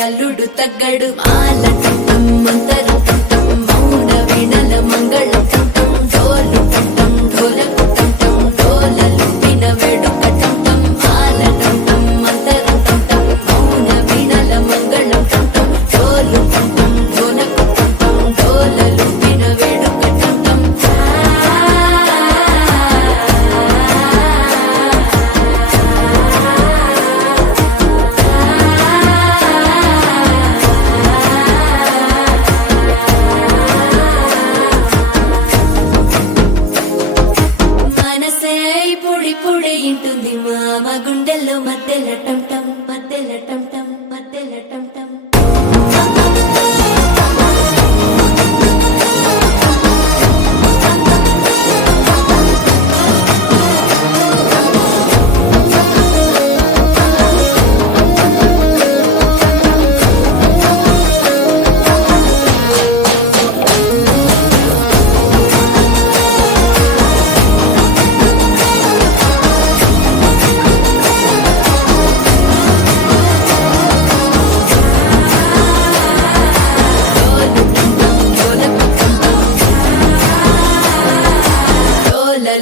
అల్లుడు తగ్గడు మాల టం మంతర టం మౌన వీణల మంగళ టం డోలు టం ఢోలకు టం డోలలు విన వేడుక టం మాల టం మంతర టం మౌన వీణల మంగళ టం డోలు టం ఢోలకు టం డోలలు విన వేడుక టం పొడి ఇంటుంది మామ గుండెల్లో మధ్యల టం టం మధ్యల టం టం మధ్యల టం టం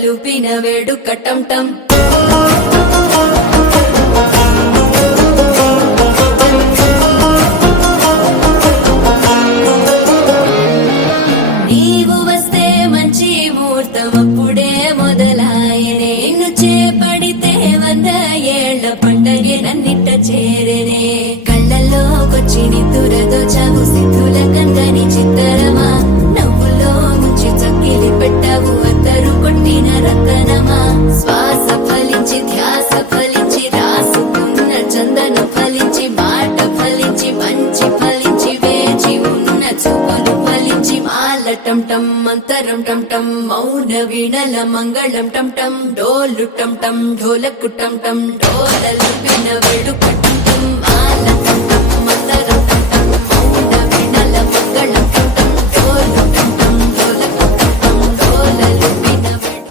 లూపిన వేడుక టం టం నీవు వస్తే మంచి ముహూర్తం అప్పుడే మొదలాయనే నిన్ను చేపడితే 100 ఏళ్ల పండగే నన్నిట్ట చేరనే కళ్ళల్లోకొచ్చి నిద్దురదో చావు సిద్ధుల కందని చిత్తరమా నవ్వులో ముంచి చక్కిలి పెట్టావు అద్దరు కొట్టిన రతనమా శ్వాస ఫలించి ధ్యాస ఫలించి రాసుకున్న చందన ఫలించి మాట ఫలించి మంచి ఫలించి వేచి ఉన్న చూపులు ఫలించి మాల టం టం మంతరం టం టం మౌన వీణల మంగళం టం టం డోలు టం టం ఢోలకు టం టం డోలలు